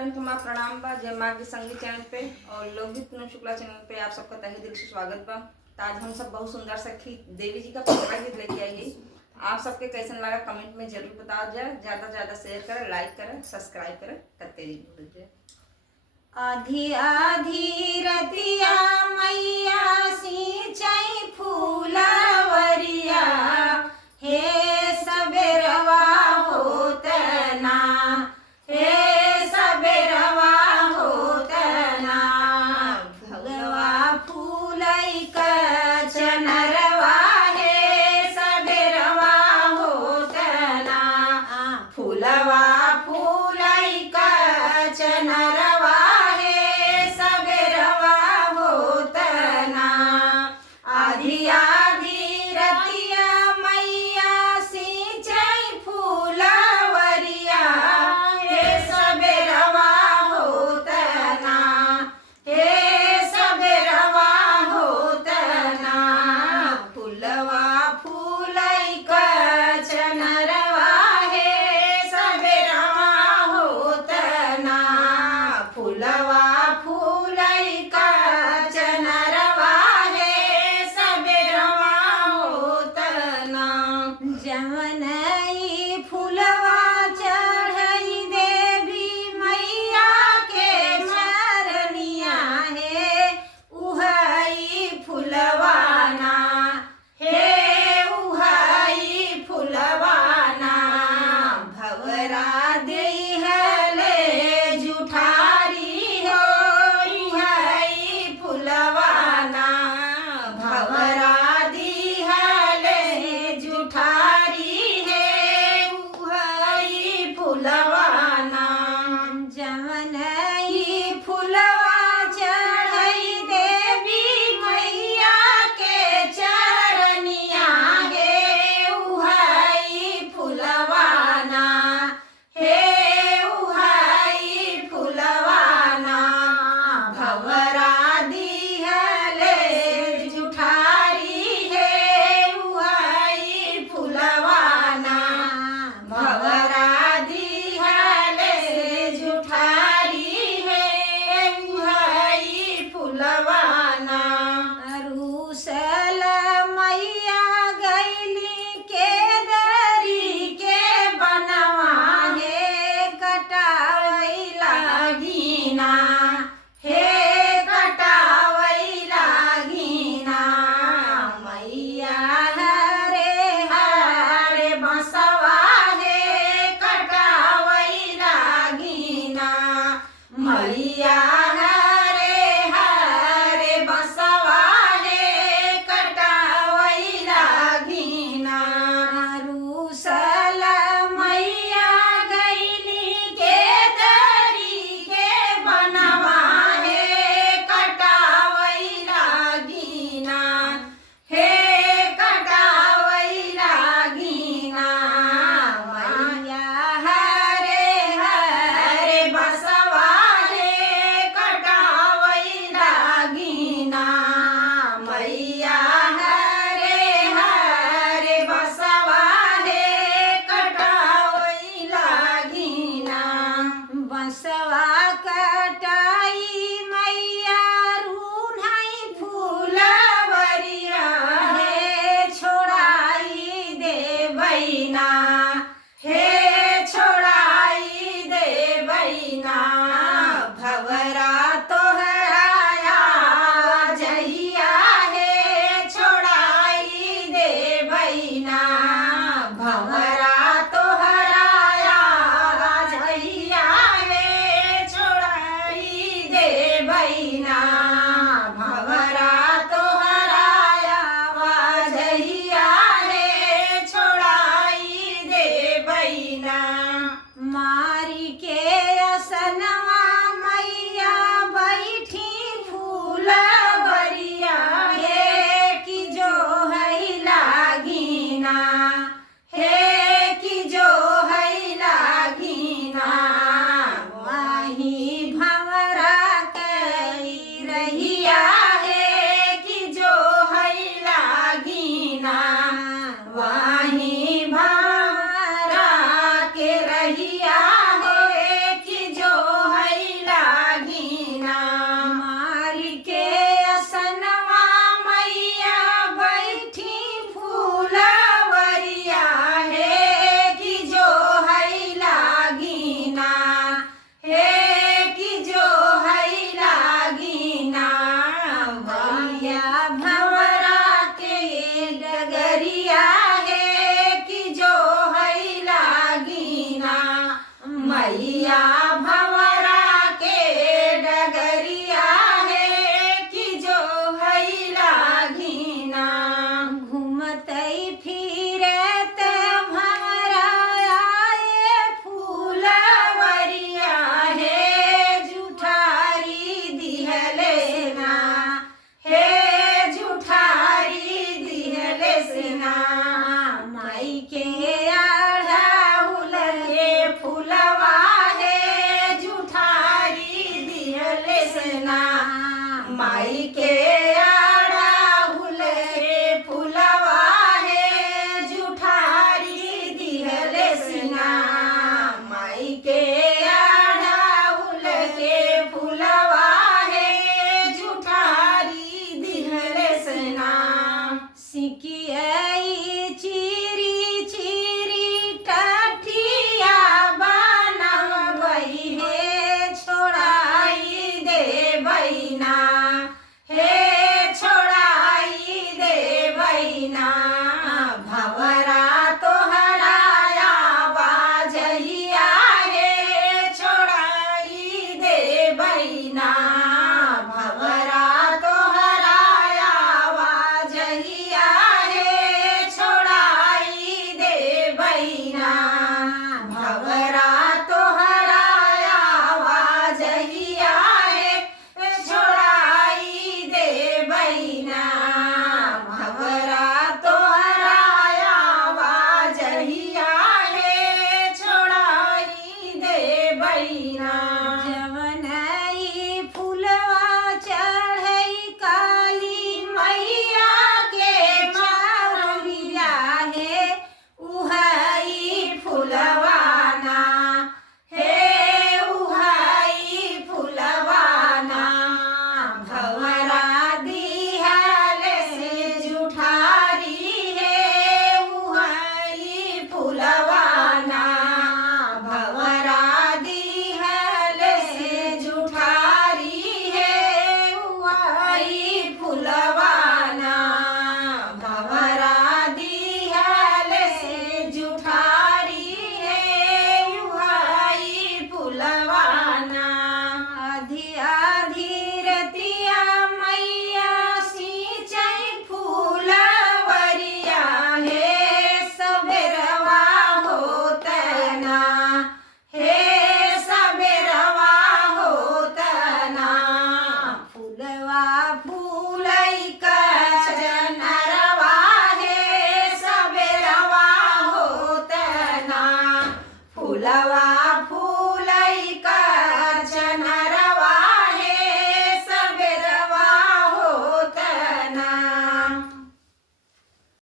बहन के माँ प्रणाम बा। जय माँ की संगीत चैनल पे और लोकगीत पूनम शुक्ला चैनल पे आप सबका तहे दिल से स्वागत बा। तो आज हम सब बहुत सुंदर सखी देवी जी का पचरा गीत लेके आई। आप सबके कैसन लगा कमेंट में जरूर बता जाए। ज़्यादा से ज़्यादा शेयर करें, लाइक करें, सब्सक्राइब करें, करते रहिए। आधी आधी रतिया मैया सिंचाई फूलवरिया हे सबेरवा होत ना, हे सबेरवा होत ना, भगवा फूलई चनरवा हे सबेरवा होत ना, फूलवा फूलई चनरवा जवनई फुलवा चढ़ई देवी मैया के चरनिया हे उहई फुलवाना, हे उहई फुलवाना, भवरा देहले जुठारी हो उहई फुलवाना, भवरा फुलवाना। जवनई फुलवा चढ़ई देवी मैया के चरनिया हे उहई फुलवाना, हे उहई फुलवाना, भवरा दिहले जुठारी हे उहई फुलवाना, भवरा फुलवाना। रूसल मैया गैली के दरी के बनवा हे कटावई लागीना, हे कटावई लागीना, मैया हरे हरे बसवा हे कटावई लागीना, मैया बसवा कटाई मैया रून्हई फूलवरिया हे छोड़ाई देवैना, हे छोड़ाई देवैना, भवरा तोहराया जहिया हे छोड़ाई देवैना, भवरा तोहराया जहिया हे छोड़ा माई के अड़हुल के फुलवा है जुठारी दिहले सिना माई के अड़हुल के फुलवा है जुठारी दिहले सिना सिकियाई चिरी चिरी टठिया बनवई है छोड़ाई दे बैना हे छोड़ाई दे बैना भवरा तोहरा आवाजहिया है छोड़ाई दे बैना भवरा तोहरा आवाजहिया है छोड़ाई दे बैना भवरा तोहरा आवाजहिया है छोड़ाई दे बैना भवरा तोहरा आवाजहिया है छोड़ाई दे बैना जवनई फुलवा चढ़ई काली मैया के चौरिया है उहई फुलवाना हे उहई फुलवाना भवरा दिहल से जुठारी है उहई फुलवाना भवरा दिहल से जुठारी है उहई फुलवाना भवरा दिहल से जुठारी है उहई फुलवाना आधी आधी रतिया मैया सिंचई फूलवरिया है सबेरवा होतना हे सबेरवा होतना फूलवा